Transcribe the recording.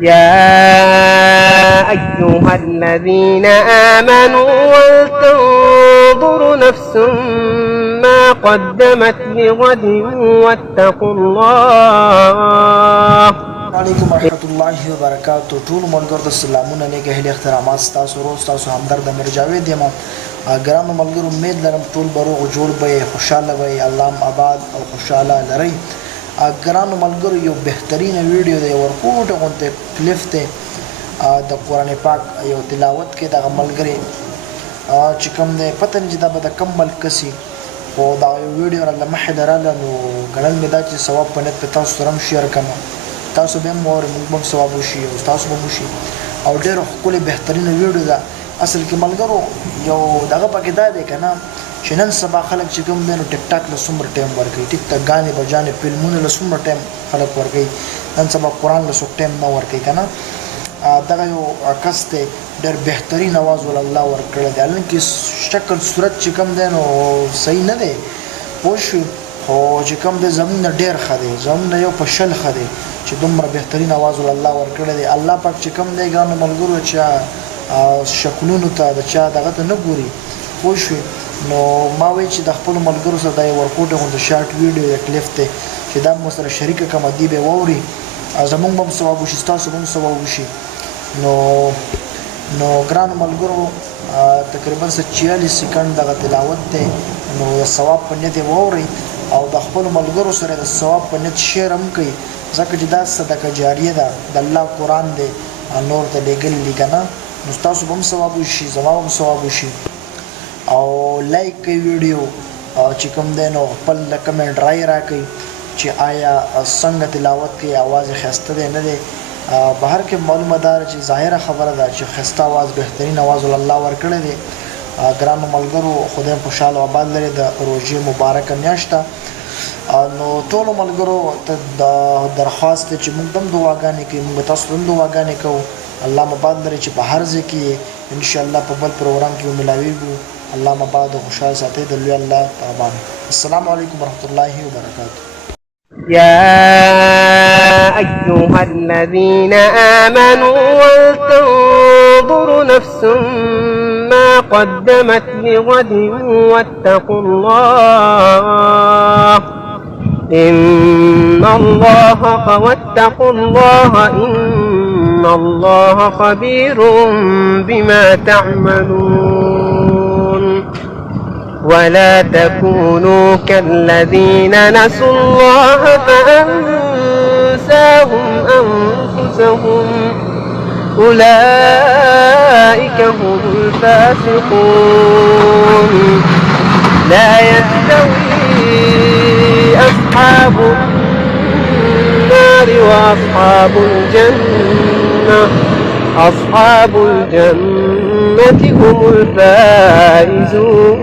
يا أيها الذين آمنوا ولتنظر نفس ما قدمت لغد واتقوا الله. علیکم ورحمۃ اللہ وبرکاتہ. ټول ملګرو ته سلامونه نیک اهل احترامات. تاسو روز تاسو همدرد امیر جاوید یم. ګرانو ملګرو امید لرم ټول به روغ جوړ به خوشاله به الله آباد او خوشاله لرئ. ګرانو ملګرو یو بهترینه ویډیو دی ورکوټه غونته کلیف ته د قرآن پاک یو تلاوت کې دغه ملګری چې کوم دی پته نه چې دا به د کم ملک کسي خو دا ویډیو را لمحې لراله نو ګڼل مې دا چې ثواب په نیت په تاسو سره هم شیر کړم. تاسو به هم واورئ موږ به هم ثواب وشي او تاسو به هم وشي او ډېره ښکلې بهترینه ویډیو ده. اصل کې ملګرو یو دغه پکې دا دی که نه چې نن سبا خلک چې کوم دی نو ټیک ټاک له څومره ټایم ورکوي، ټیک ټاک ګانې بجانې فلمونه له څومره ټایم خلک ورکوي، نن سبا قرآن له څوک ټایم نه ورکوي که نه. دغه یو کس دی ډېر بهترین اواز ول الله ورکړی دی. حالانکې شکل صورت چې کوم دی نو صحیح نه دی پوه شوې، خو چې کوم دی زموږ نه ډېر ښه دی، زموږ نه یو په شل ښه دی چې دومره بهترین اواز ول الله ورکړی دی. الله پاک چې کوم دی ګرانو ملګرو چا شکلونو ته د چا دغه ته نه ګوري پوه شوې. نو ما وایي چې د خپلو ملګرو سره دا یو ورکوټه غونته شارټ ویډیو یا کلیف دی چې دا مو سره شریکه کړم، دې به یې واوري، زموږ به هم ثواب وشي، ستاسو به هم ثواب وشي. نو ګرانو ملګرو تقریبا 46 سکند دغه تلاوت دی، نو د ثواب په نیت یې واورئ او د خپلو ملګرو سره د ثواب په نیت شیر هم کوئ، ځکه چې دا صدقه جاریه ده، د الله قرآن دی نور ته لیږلی دی که نه، نو ستاسو به هم ثواب وشي، زما به هم ثواب وشي. او لایک کوئ ویډیو چې کوم دی نو خپل کمنټ رای راکوئ چې آیا څنګه تلاوت کوي، آواز یې ښایسته دی نه دی. بهر کې معلومه ده چې ظاهره خبره ده چې ښایسته آواز بهترین آواز الله ورکړی دی. ګرانو ملګرو خدای خوشحاله آباد لري. د روژې مبارکه میاشت ده، نو ټولو ملګرو ته د درخواست دی چې موږ هم دعاګانې کوي، موږ تاسو هم دعاګانې کوو. الله مباد لري چې په هر ځای کې انشاءالله په بل پروګرام کې وملاویږو. الله مباد او خوشحال ساتي د لوی الله تعالی. السلام علیکم ورحمۃ اللہ وبرکاتہ. يا أيها الذين آمنوا ولتنظر نفس ما قدمت لغد واتقوا الله إن الله خبير بما تعملون. ولا تكونوا كالذين نسوا الله فأنساهم أنفسهم أولئك هم الفاسقون. لا يستوي أصحاب النار وأصحاب الجنة هم الفائزون.